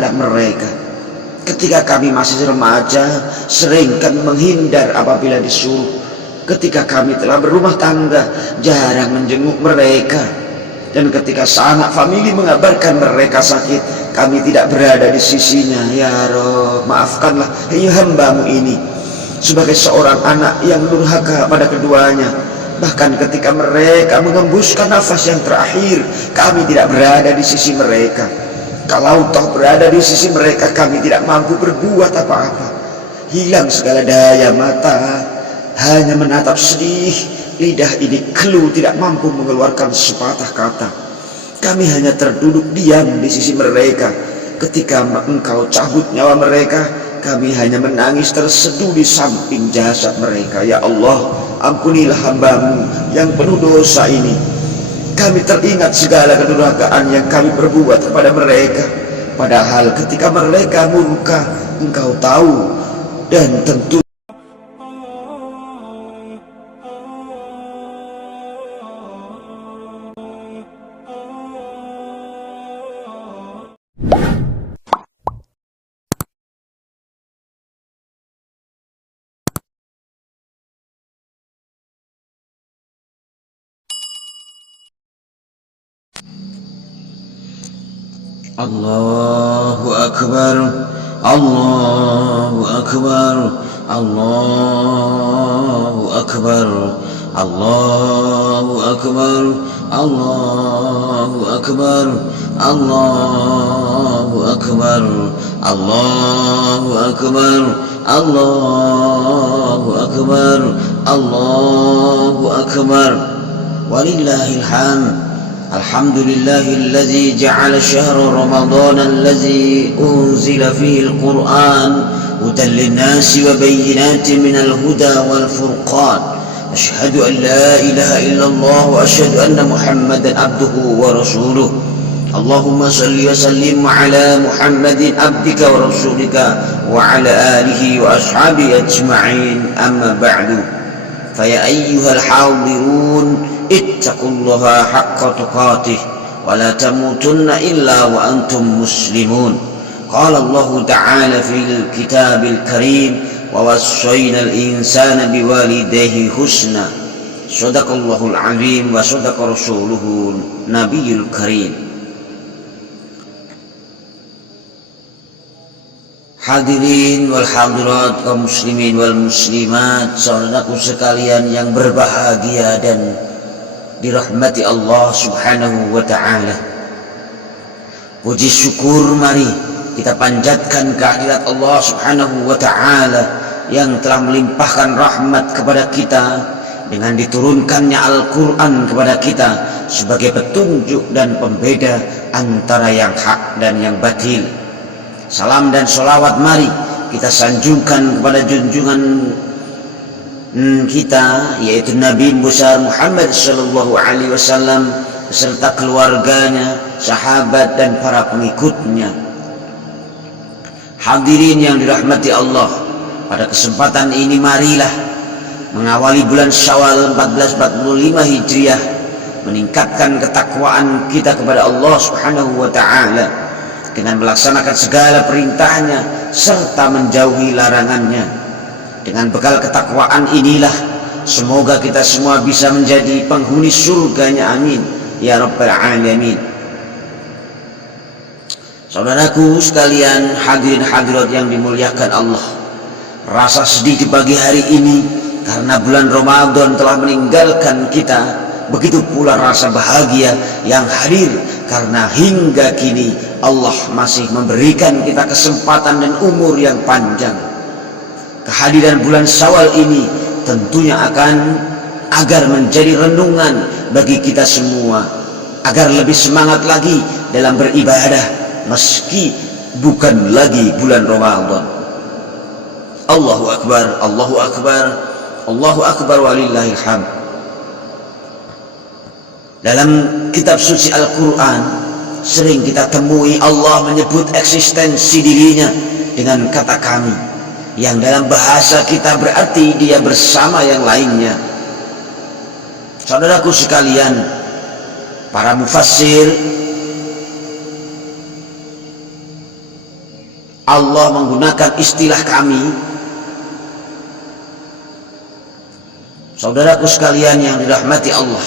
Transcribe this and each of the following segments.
terhadap mereka. Ketika kami masih remaja, sering kami menghindar apabila disuruh. Ketika kami telah berumah tangga, jarang menjenguk mereka. Dan ketika sanak famili mengabarkan mereka sakit, kami tidak berada di sisinya. Ya Rob, maafkanlah hamba-Mu ini sebagai seorang anak yang durhaka pada keduanya. Bahkan ketika mereka mengembuskan nafas yang terakhir, kami tidak berada di sisi mereka. Kalau toh berada di sisi mereka, kami tidak mampu berbuat apa-apa. Hilang segala daya mata, hanya menatap sedih. Lidah ini keluh, tidak mampu mengeluarkan sepatah kata. Kami hanya terduduk diam di sisi mereka. Ketika Engkau cabut nyawa mereka, kami hanya menangis terseduh di samping jasad mereka. Ya Allah, ampunilah hamba-Mu yang penuh dosa ini. Kami teringat segala kedurhakaan yang kami perbuat kepada mereka. Padahal ketika mereka murka, Engkau tahu. Dan tentu Allahu Akbar, Allahu Akbar, Allahu Akbar, Allahu Akbar, Allahu Akbar, Allahu Akbar, Allahu Akbar, Allahu Akbar, Allahu Akbar, walillahil hamd. الحمد لله الذي جعل شهر رمضان الذي أنزل فيه القرآن هدى للناس وبينات من الهدى والفرقان. أشهد أن لا إله إلا الله وأشهد أن محمدا عبده ورسوله. اللهم صل وسلم على محمد عبدك ورسولك وعلى آله وأصحابه أجمعين. أما بعد، فيا أيها الحاضرون، اتقوا الله حق تقاته ولا تموتن إلا وأنتم مسلمون. قال الله تعالى في الكتاب الكريم: ووصينا الإنسان بوالديه حسنا. صدق الله العظيم وصدق رسوله النبي الكريم. Hadirin wal hadirat, kaum muslimin wal muslimat, saudaraku sekalian yang berbahagia dan dirahmati Allah subhanahu wa ta'ala. Puji syukur mari kita panjatkan kehadirat Allah subhanahu wa ta'ala yang telah melimpahkan rahmat kepada kita dengan diturunkannya Al-Quran kepada kita sebagai petunjuk dan pembeda antara yang hak dan yang batil. Salam dan sholawat mari kita sanjungkan kepada junjungan kita, yaitu Nabi besar Muhammad sallallahu alaihi wasallam beserta keluarganya, sahabat dan para pengikutnya. Hadirin yang dirahmati Allah, pada kesempatan ini marilah mengawali bulan Syawal 1445 Hijriah meningkatkan ketakwaan kita kepada Allah Subhanahu wa taala dengan melaksanakan segala perintahnya serta menjauhi larangannya. Dengan bekal ketakwaan inilah semoga kita semua bisa menjadi penghuni surganya, amin ya rabbal alamin. Saudaraku sekalian, hadirin hadirat yang dimuliakan Allah, rasa sedih di pagi hari ini karena bulan Ramadan telah meninggalkan kita. Begitu pula rasa bahagia yang hadir karena hingga kini Allah masih memberikan kita kesempatan dan umur yang panjang. Kehadiran bulan Syawal ini tentunya agar menjadi renungan bagi kita semua, agar lebih semangat lagi dalam beribadah meski bukan lagi bulan Ramadan. Allahu Akbar, Allahu Akbar, Allahu Akbar walillahil hamd. Dalam kitab suci Al-Quran sering kita temui Allah menyebut eksistensi dirinya dengan kata kami, yang dalam bahasa kita berarti dia bersama yang lainnya. Saudaraku sekalian, para mufassir Allah menggunakan istilah kami. Saudaraku sekalian yang dirahmati Allah,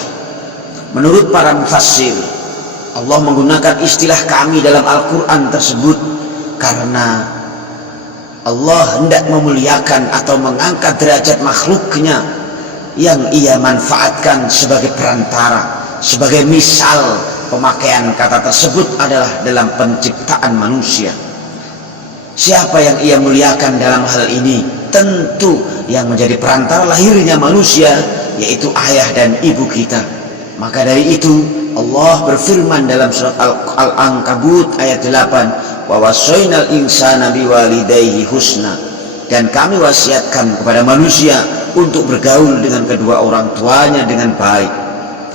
menurut para mufassir, Allah menggunakan istilah kami dalam Al-Quran tersebut karena Allah hendak memuliakan atau mengangkat derajat makhluknya yang ia manfaatkan sebagai perantara. Sebagai misal, pemakaian kata tersebut adalah dalam penciptaan manusia. Siapa yang ia muliakan dalam hal ini? Tentu yang menjadi perantara lahirnya manusia, yaitu ayah dan ibu kita. Maka dari itu Allah berfirman dalam surat Al-Ankabut ayat 8, wa wassaynal insana biwalidayhi husna, dan kami wasiatkan kepada manusia untuk bergaul dengan kedua orang tuanya dengan baik.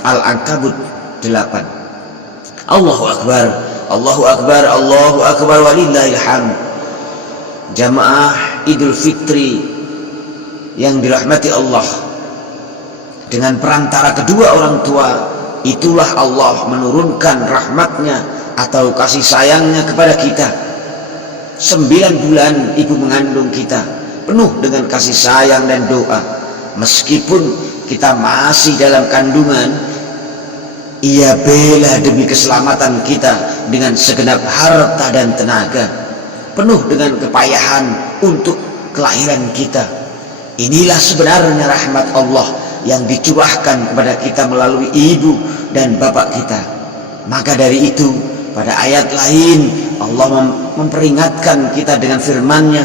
Al-Ankabut 8. Allahu Akbar, Allahu Akbar, Allahu Akbar, walillahil hamd. Jamaah Idul Fitri yang dirahmati Allah, dengan perantara kedua orang tua itulah Allah menurunkan rahmatnya atau kasih sayangnya kepada kita. 9 bulan ibu mengandung kita penuh dengan kasih sayang dan doa. Meskipun kita masih dalam kandungan, ia bela demi keselamatan kita dengan segenap harta dan tenaga, penuh dengan kepayahan untuk kelahiran kita. Inilah sebenarnya rahmat Allah yang dicurahkan kepada kita melalui ibu dan bapak kita. Maka dari itu, pada ayat lain Allah memperingatkan kita dengan firman-Nya,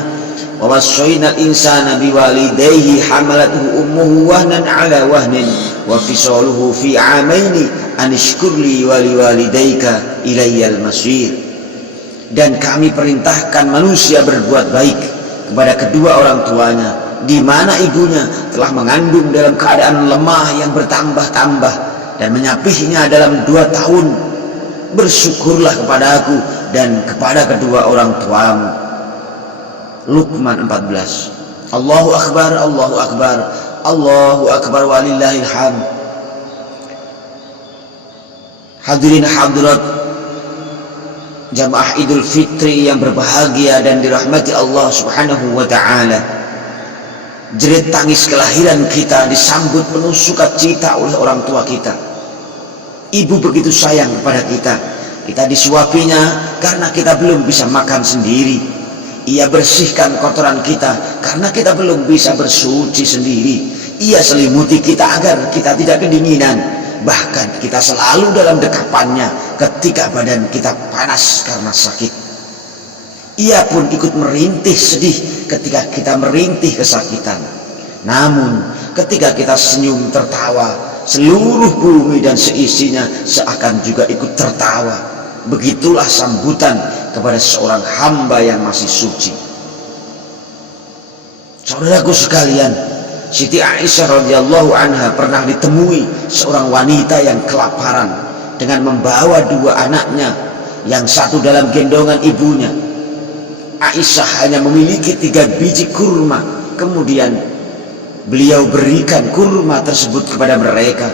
wa wassaynal insana biwalidayhi hamalathu ummuhu wahnan ala wahnin wa fisaluhu fi 'amaini anishkurli wa liwalidayka ilayyal masir. Dan kami perintahkan manusia berbuat baik kepada kedua orang tuanya, di mana ibunya telah mengandung dalam keadaan lemah yang bertambah-tambah dan menyapihnya dalam 2 tahun. Bersyukurlah kepada aku dan kepada kedua orang tuamu. Luqman 14. Allahu Akbar, Allahu Akbar, Allahu Akbar, walillahil hamd. Hadirin hadirat jamaah Idul Fitri yang berbahagia dan dirahmati Allah Subhanahu wa ta'ala, jerit tangis kelahiran kita disambut penuh sukacita oleh orang tua kita. Ibu begitu sayang kepada kita. Kita disuapinya karena kita belum bisa makan sendiri. Ia bersihkan kotoran kita karena kita belum bisa bersuci sendiri. Ia selimuti kita agar kita tidak kedinginan. Bahkan kita selalu dalam dekapannya ketika badan kita panas karena sakit. Ia pun ikut merintih sedih ketika kita merintih kesakitan. Namun ketika kita senyum tertawa, seluruh bumi dan seisinya seakan juga ikut tertawa. Begitulah sambutan kepada seorang hamba yang masih suci. Saudaraku sekalian, Siti Aisyah radhiyallahu anha pernah ditemui seorang wanita yang kelaparan dengan membawa 2 anaknya, yang satu dalam gendongan ibunya. Aisyah hanya memiliki 3 biji kurma. Kemudian beliau berikan kurma tersebut kepada mereka.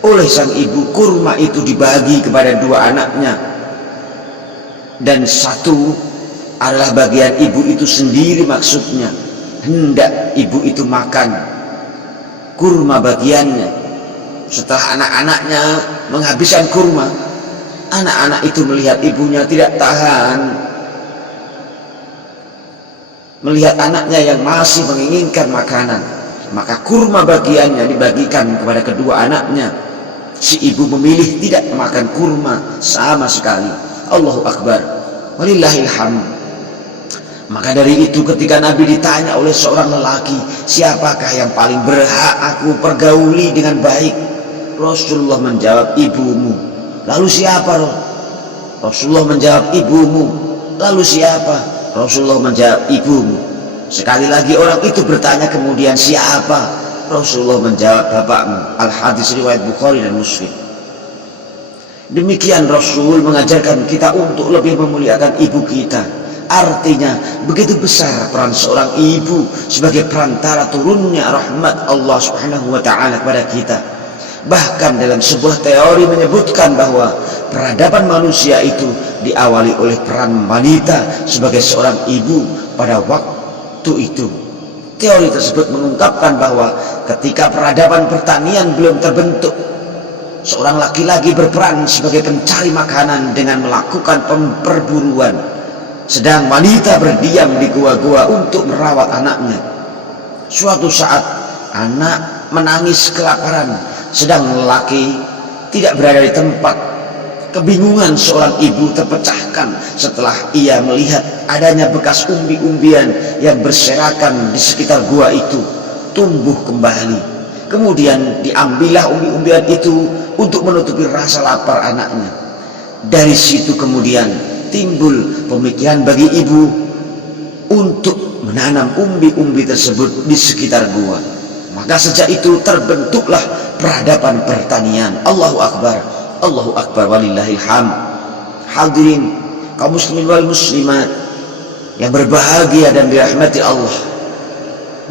Oleh sang ibu, kurma itu dibagi kepada 2 anaknya, dan satu adalah bagian ibu itu sendiri. Maksudnya hendak ibu itu makan kurma bagiannya. Setelah anak-anaknya menghabiskan kurma, anak-anak itu melihat ibunya tidak tahan, melihat anaknya yang masih menginginkan makanan, maka kurma bagiannya dibagikan kepada kedua anaknya. Si ibu memilih tidak makan kurma sama sekali. Allahu Akbar, walillahil hamd. Maka dari itu ketika Nabi ditanya oleh seorang lelaki, siapakah yang paling berhak aku pergauli dengan baik? Rasulullah menjawab, ibumu. Lalu siapa? Rasulullah menjawab, ibumu. Lalu siapa? Rasulullah menjawab, ibumu. Sekali lagi orang itu bertanya kemudian, siapa? Rasulullah menjawab, bapakmu. Al-Hadis riwayat Bukhari dan Muslim. Demikian Rasul mengajarkan kita untuk lebih memuliakan ibu kita. Artinya begitu besar peran seorang ibu sebagai perantara turunnya rahmat Allah Subhanahu wa ta'ala kepada kita. Bahkan dalam sebuah teori menyebutkan bahwa peradaban manusia itu diawali oleh peran wanita sebagai seorang ibu pada waktu itu. Teori tersebut mengungkapkan bahwa ketika peradaban pertanian belum terbentuk, seorang laki-laki berperan sebagai pencari makanan dengan melakukan perburuan, sedang wanita berdiam di gua-gua untuk merawat anaknya. Suatu saat anak menangis kelaparan, sedang lelaki tidak berada di tempat. Kebingungan seorang ibu terpecahkan setelah ia melihat adanya bekas umbi-umbian yang berserakan di sekitar gua itu tumbuh kembali. Kemudian diambillah umbi-umbian itu untuk menutupi rasa lapar anaknya. Dari situ kemudian timbul pemikiran bagi ibu untuk menanam umbi-umbi tersebut di sekitar gua. Maka sejak itu terbentuklah peradaban pertanian. Allahu Akbar, Allahu Akbar, walillahil hamd. Hadirin kaum muslimin wal muslimat yang berbahagia dan dirahmati Allah.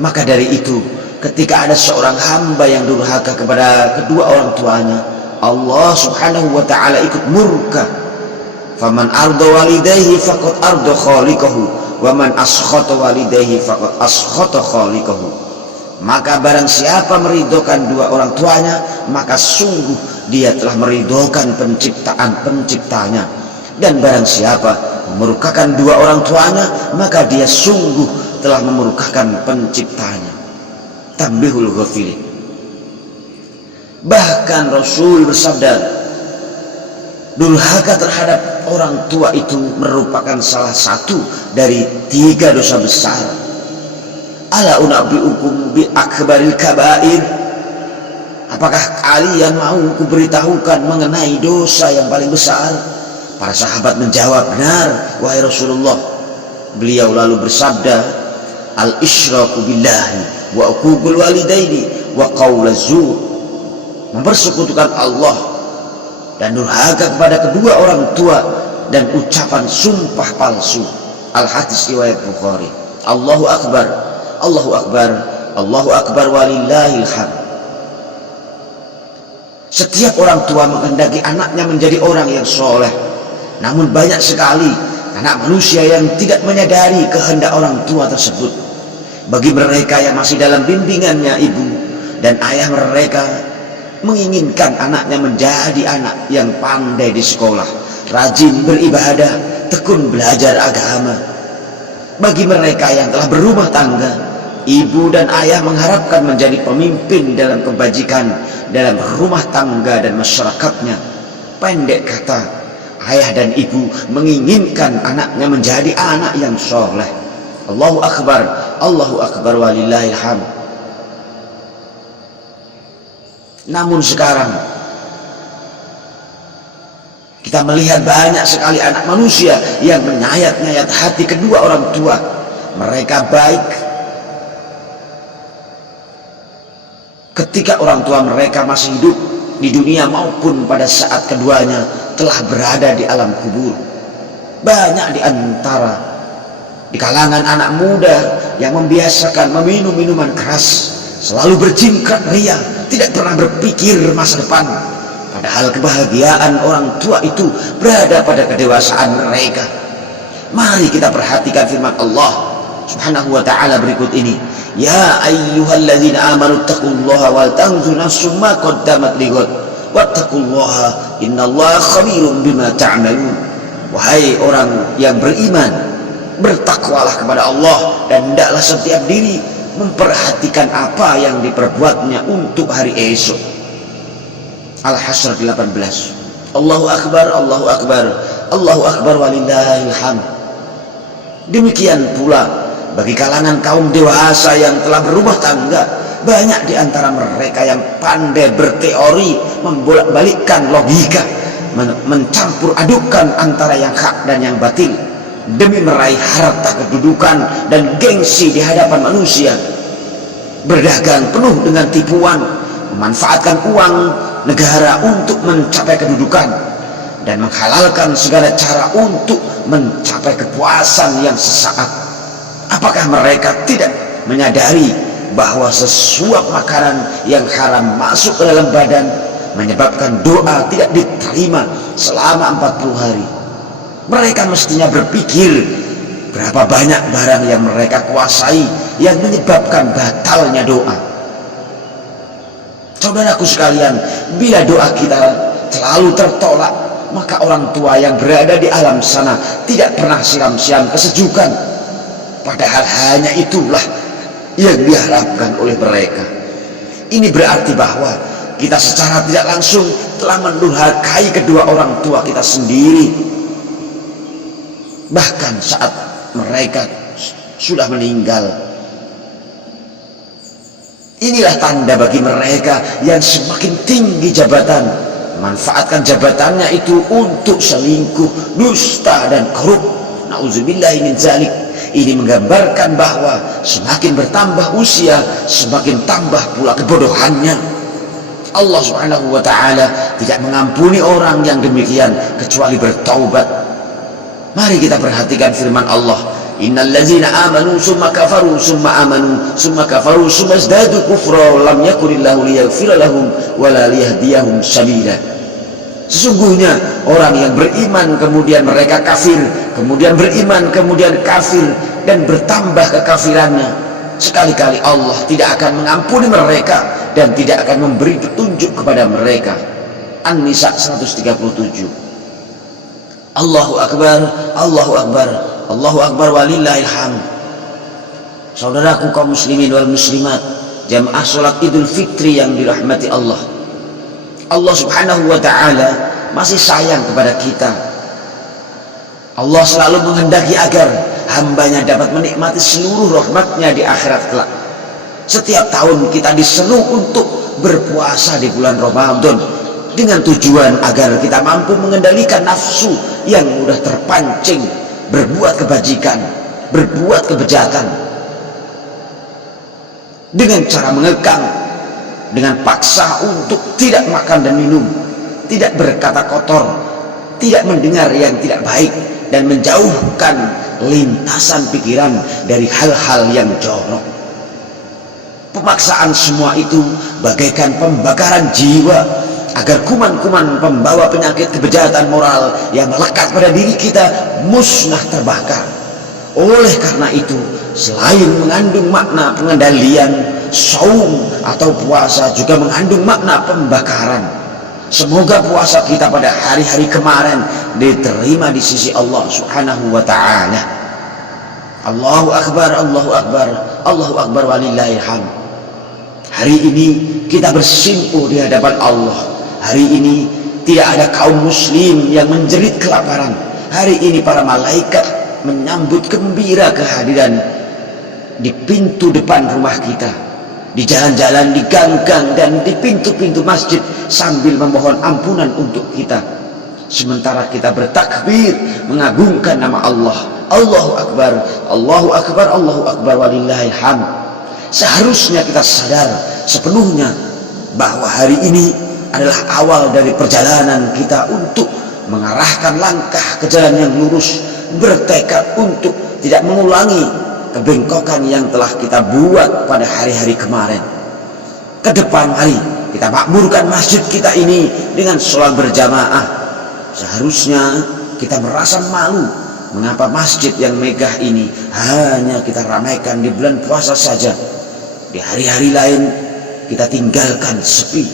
Maka dari itu, ketika ada seorang hamba yang durhaka kepada kedua orang tuanya, Allah subhanahu wa ta'ala ikut murka. Faman arda walidayhi faqad arda khaliqahu, wa man askhata walidayhi faqad askhata khaliqahu. Maka barang siapa meridhokan dua orang tuanya, maka sungguh dia telah meridhokan penciptanya. Dan barang siapa memurkakan dua orang tuanya, maka dia sungguh telah memurkakan penciptanya. Tambihul ghafilin. Bahkan Rasul bersabda, durhaka terhadap orang tua itu merupakan salah satu dari 3 dosa besar. Ala unabbiukum bi akbaril kabair. Apakah kalian mau kuberitahukan mengenai dosa yang paling besar? Para sahabat menjawab, benar wahai Rasulullah. Beliau lalu bersabda, al-isyraku billahi wa uququl walidaini wa qaulaz zur. Mempersekutukan Allah dan durhaka kepada kedua orang tua dan ucapan sumpah palsu. Al-Hadis riwayat Bukhari. Allahu Akbar, Allahu Akbar, Allahu Akbar, walillahil hamd. Setiap orang tua menghendaki anaknya menjadi orang yang soleh, namun banyak sekali anak manusia yang tidak menyadari kehendak orang tua tersebut. Bagi mereka yang masih dalam bimbingannya ibu dan ayah mereka menginginkan anaknya menjadi anak yang pandai di sekolah, rajin beribadah, tekun belajar agama. Bagi mereka yang telah berumah tangga, ibu dan ayah mengharapkan menjadi pemimpin dalam kebajikan dalam rumah tangga dan masyarakatnya. Pendek kata, ayah dan ibu menginginkan anaknya menjadi anak yang soleh. Allahu Akbar, Allahu Akbar, walillahil hamd. Namun sekarang kita melihat banyak sekali anak manusia yang menyayat-nyayat hati kedua orang tua. Mereka baik ketika orang tua mereka masih hidup di dunia maupun pada saat keduanya telah berada di alam kubur. Banyak di antara di kalangan anak muda yang membiasakan meminum minuman keras, selalu berjingkrak ria, tidak pernah berpikir masa depan. Padahal kebahagiaan orang tua itu berada pada kedewasaan mereka. Mari kita perhatikan firman Allah subhanahu wa ta'ala berikut ini. Ya ayyuhalladzina amanu taqullaha wal tanzur nafsum ma qaddamat lighad wattaqullaha innallaha khabirum bima ta'malun. Wahai orang yang beriman, bertakwalah kepada Allah dan hendaklah setiap diri memperhatikan apa yang diperbuatnya untuk hari esok. Al-Hasr 18. Allahu Akbar, Allahu Akbar, Allahu Akbar, walillahil hamd. Demikian pula bagi kalangan kaum dewasa yang telah berumah tangga, banyak di antara mereka yang pandai berteori, membolak-balikkan logika, mencampur adukan antara yang hak dan yang batil demi meraih harta kedudukan dan gengsi di hadapan manusia. Berdagang penuh dengan tipuan, memanfaatkan uang negara untuk mencapai kedudukan dan menghalalkan segala cara untuk mencapai kepuasan yang sesaat. Apakah mereka tidak menyadari bahwa sesuap makanan yang haram masuk ke dalam badan menyebabkan doa tidak diterima selama 40 hari. Mereka mestinya berpikir berapa banyak barang yang mereka kuasai yang menyebabkan batalnya doa. Saudaraku sekalian, bila doa kita selalu tertolak, maka orang tua yang berada di alam sana tidak pernah siram-siram kesejukan. Padahal hanya itulah yang diharapkan oleh mereka. Ini berarti bahwa kita secara tidak langsung telah mendurhakai kedua orang tua kita sendiri. Bahkan saat mereka sudah meninggal. Inilah tanda bagi mereka yang semakin tinggi jabatan, manfaatkan jabatannya itu untuk selingkuh, dusta dan korup. Nauzubillahi min dzalik. Ini menggambarkan bahwa semakin bertambah usia, semakin tambah pula kebodohannya. Allah Subhanahu wa taala tidak mengampuni orang yang demikian kecuali bertaubat. Mari kita perhatikan firman Allah. Innal ladzina amanu summa kafaru summa amanu summa kafaru summa izdadu kufra lam yakunillahu liyaghfira lahum wala liyahdiyahum sabila. Sesungguhnya orang yang beriman kemudian mereka kafir, kemudian beriman kemudian kafir dan bertambah kekafirannya, sekali-kali Allah tidak akan mengampuni mereka dan tidak akan memberi petunjuk kepada mereka. An-Nisa 137. Allahu Akbar, Allahu Akbar, Allahu Akbar walillahil hamd. Saudaraku kaum muslimin wal muslimat, jamaah salat Idul Fitri yang dirahmati Allah. Allah Subhanahu wa taala masih sayang kepada kita. Allah selalu menghendaki agar hambanya dapat menikmati seluruh rahmatnya di akhirat kelak. Setiap tahun kita diseru untuk berpuasa di bulan Ramadan dengan tujuan agar kita mampu mengendalikan nafsu yang mudah terpancing berbuat kebajikan, berbuat kebejatan, dengan cara mengekang, dengan paksa untuk tidak makan dan minum, tidak berkata kotor, tidak mendengar yang tidak baik, dan menjauhkan lintasan pikiran dari hal-hal yang jorok. Pemaksaan semua itu bagaikan pembakaran jiwa agar kuman-kuman pembawa penyakit kebejatan moral yang melekat pada diri kita musnah terbakar. Oleh karena itu, selain mengandung makna pengendalian, saum atau puasa juga mengandung makna pembakaran. Semoga puasa kita pada hari-hari kemarin diterima di sisi Allah Subhanahu wa taala. Allahu Akbar, Allahu Akbar, Allahu Akbar walillahil hamd. Hari ini kita bersimpuh di hadapan Allah. Hari ini tidak ada kaum muslim yang menjerit kelaparan. Hari ini para malaikat menyambut gembira kehadiran di pintu depan rumah kita, di jalan-jalan, di gang-gang, dan di pintu-pintu masjid sambil memohon ampunan untuk kita. Sementara kita bertakbir mengagungkan nama Allah. Allahu Akbar, Allahu Akbar, Allahu Akbar walillahil hamd. Seharusnya kita sadar sepenuhnya bahwa hari ini adalah awal dari perjalanan kita untuk mengarahkan langkah ke jalan yang lurus, bertekad untuk tidak mengulangi kebengkokan yang telah kita buat pada hari-hari kemarin. Ke depan mari kita makmurkan masjid kita ini dengan sholat berjamaah. Seharusnya kita merasa malu mengapa masjid yang megah ini hanya kita ramaikan di bulan puasa saja. Di hari-hari lain kita tinggalkan sepi.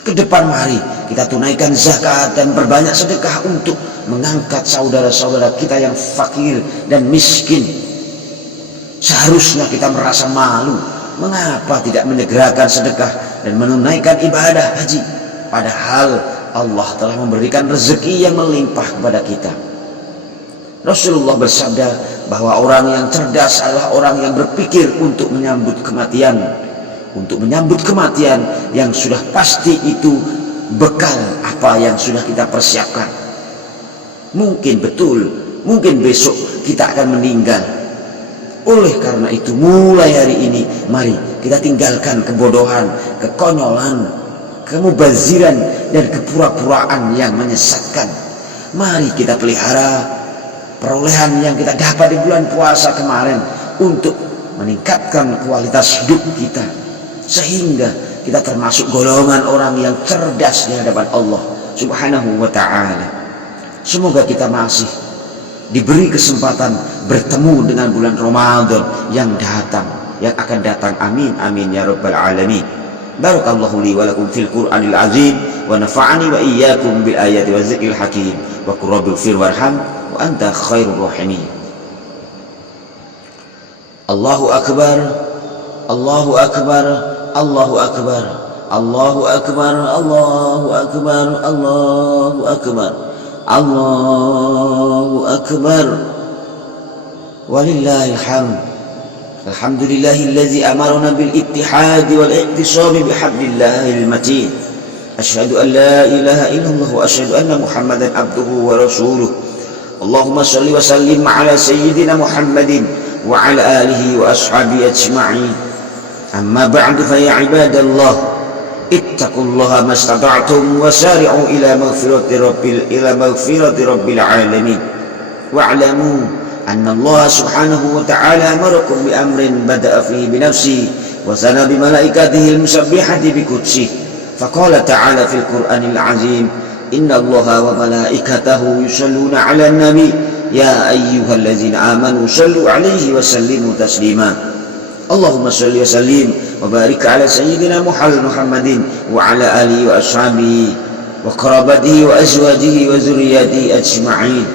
Ke depan mari kita tunaikan zakat dan perbanyak sedekah untuk mengangkat saudara-saudara kita yang fakir dan miskin. Seharusnya kita merasa malu mengapa tidak menyegerakan sedekah dan menunaikan ibadah haji, padahal Allah telah memberikan rezeki yang melimpah kepada kita. Rasulullah bersabda bahwa orang yang cerdas adalah orang yang berpikir untuk menyambut kematian, untuk menyambut kematian yang sudah pasti itu bekal apa yang sudah kita persiapkan. Mungkin betul, mungkin besok kita akan meninggal. Oleh karena itu, mulai hari ini mari kita tinggalkan kebodohan, kekonyolan, kemubaziran, dan kepura-puraan yang menyesatkan. Mari kita pelihara perolehan yang kita dapat di bulan puasa kemarin untuk meningkatkan kualitas hidup kita, sehingga kita termasuk golongan orang yang cerdas di hadapan Allah. Subhanahu wa ta'ala. Semoga kita masih diberi kesempatan bertemu dengan bulan Ramadan yang akan datang. Amin amin ya rabbal alamin. Barakallahu li wa lakum fil Qur'anil azim wa nafa'ani wa iyyakum bil ayati wa zikril hakim wa qur rabbil fir warham wa anta khairur rahimin. Allahu akbar, Allahu akbar, Allahu akbar, Allahu akbar, Allahu akbar, Allahu akbar, Allahu akbar, walillahil hamd. Alhamdulillahilladzi amarna bil ittihadi wal i'tisami bihablillahil matin. Asyhadu an la ilaha illallah wa asyhadu anna Muhammadan abduhu wa rasuluh. Allahumma shalli wa sallim ala sayyidina Muhammadin wa ala alihi wa ashabihi ajma'in. Amma ba'du fa ya ibadallah, ittaqullaha mastata'tum wa sari'u ila maghfirati rabbil alamin. Wa'lamu anna Allah subhanahu wa ta'ala amarakum bi amrin bada'a fihi bi nafsi wa sana bi malaikatihi al-musabbihati bi qudsi. Faqala ta'ala fil Qur'anil azim, inna Allaha wa malaikatahu yusalluna 'alan nabi ya ayyuhallazina amanu sallu 'alaihi wa sallimu taslima. Allahumma salli wa sallim wa barik 'ala sayyidina Muhammadin wa 'ala alihi wa ashabihi wa qarabatihi wa azwajihi wa dzurriyyatihi ajma'in.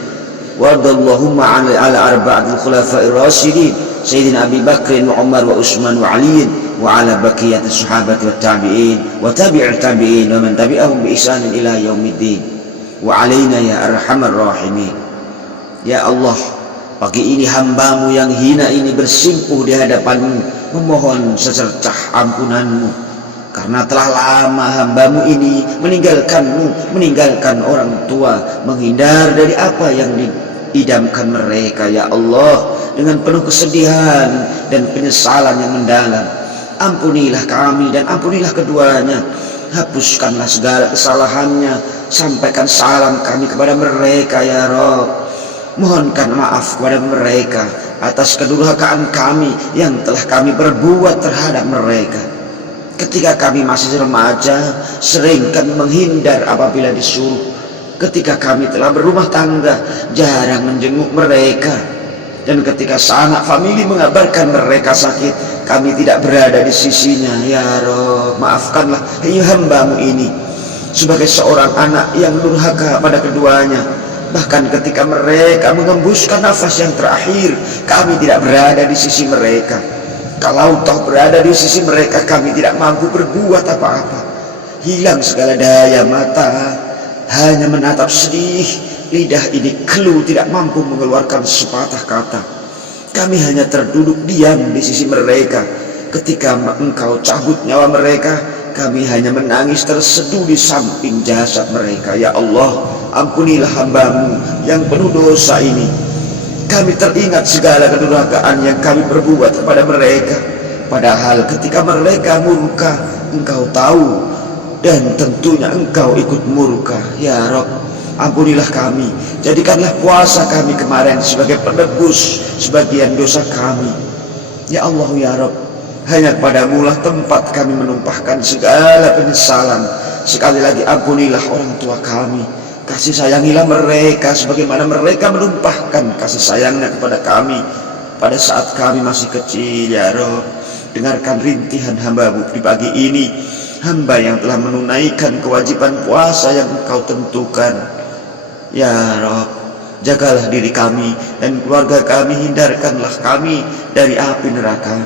Wardallahumma ala arba'atil khulafa'ir rasyidin sayyidina Abi Bakr wa Umar wa Utsman wa Ali wa ala baqiyatis sahabati wat tabi'in wa tabi'ut tabi'in wa man tabi'ahum bi ihsanin ila yaumiddin wa alaina ya arhamar rahimin. Ya Allah, pagi ini hamba-Mu yang hina ini bersimpuh di hadapan-Mu memohon secercah ampunan-Mu, karena telah lama hamba-Mu ini meninggalkan-Mu, meninggalkan orang tua, menghindar dari apa yang diidamkan mereka. Ya Allah, dengan penuh kesedihan dan penyesalan yang mendalam, ampunilah kami dan ampunilah keduanya. Hapuskanlah segala kesalahannya, sampaikan salam kami kepada mereka ya Rabb. Mohonkan maaf kepada mereka atas kedurhakaan kami yang telah kami perbuat terhadap mereka. Ketika kami masih remaja, sering kami menghindar apabila disuruh. Ketika kami telah berumah tangga, jarang menjenguk mereka. Dan ketika sanak famili mengabarkan mereka sakit, kami tidak berada di sisinya. Ya Rabb, maafkanlah hamba-Mu ini sebagai seorang anak yang durhaka pada keduanya. Bahkan ketika mereka mengembuskan nafas yang terakhir, kami tidak berada di sisi mereka. Kalau toh berada di sisi mereka, kami tidak mampu berbuat apa-apa. Hilang segala daya mata, hanya menatap sedih. Lidah ini keluh, tidak mampu mengeluarkan sepatah kata. Kami hanya terduduk diam di sisi mereka. Ketika Engkau cabut nyawa mereka, kami hanya menangis terseduh di samping jasad mereka. Ya Allah, ampunilah hamba-Mu yang penuh dosa ini. Kami teringat segala kedurhakaan yang kami perbuat kepada mereka. Padahal ketika mereka murka, Engkau tahu, dan tentunya Engkau ikut murka. Ya Rabb, ampunilah kami. Jadikanlah puasa kami kemarin sebagai penebus sebagian dosa kami. Ya Allah ya Rabb, hanya kepadamu lah tempat kami menumpahkan segala penyesalan. Sekali lagi ampunilah orang tua kami. Kasih sayangilah mereka sebagaimana mereka menumpahkan kasih sayangnya kepada kami pada saat kami masih kecil. Ya Rabb, dengarkan rintihan hamba-Mu di pagi ini, hamba yang telah menunaikan kewajiban puasa yang Engkau tentukan. Ya Rabb, jagalah diri kami dan keluarga kami, hindarkanlah kami dari api neraka.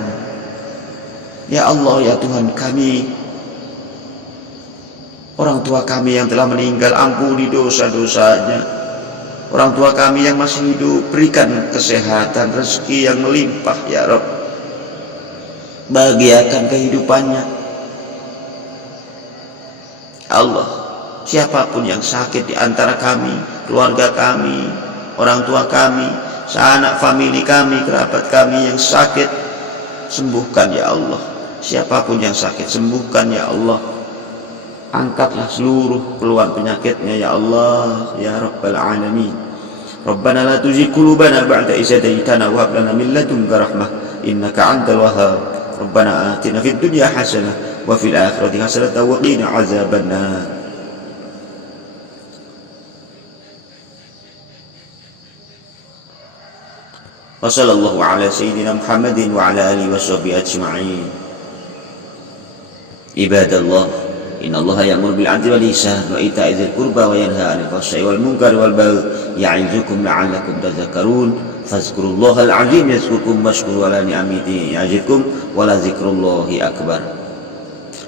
Ya Allah ya Tuhan kami, orang tua kami yang telah meninggal, ampuni dosa-dosanya. Orang tua kami yang masih hidup, berikan kesehatan, rezeki yang melimpah ya Rabb. Bahagiakan kehidupannya. Allah, siapapun yang sakit di antara kami, keluarga kami, orang tua kami, sanak famili kami, kerabat kami yang sakit, sembuhkan ya Allah. Siapapun yang sakit, sembuhkan ya Allah. Angkatlah seluruh keluhan penyakitnya ya Allah ya Rabbal Alamin. Rabbana la tuzigh qulubana ba'da idh hadaytana wa hab lana min ladunka rahmah innaka antal wahhab. Rabbana atina fid dunya hasanah wa fil akhirati hasanah wa qina azabannar. Wa sallallahu ala sayyidina Muhammadin wa ala alihi wa sahbihi ajma'in. Ibadallah, innallaha ya'muru bil 'adli wal ihsan wa ita'i dzil qurba wa yanha 'anil fahsya'i wal munkari wal baghi ya'izukum la'allakum tadhakkarun. Fazkurullahal 'azim yazkurkum washkuru ala ni'amihi yazidkum wa la dzikrullahi akbar.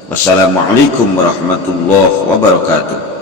Wassalamualaikum warahmatullahi wabarakatuh.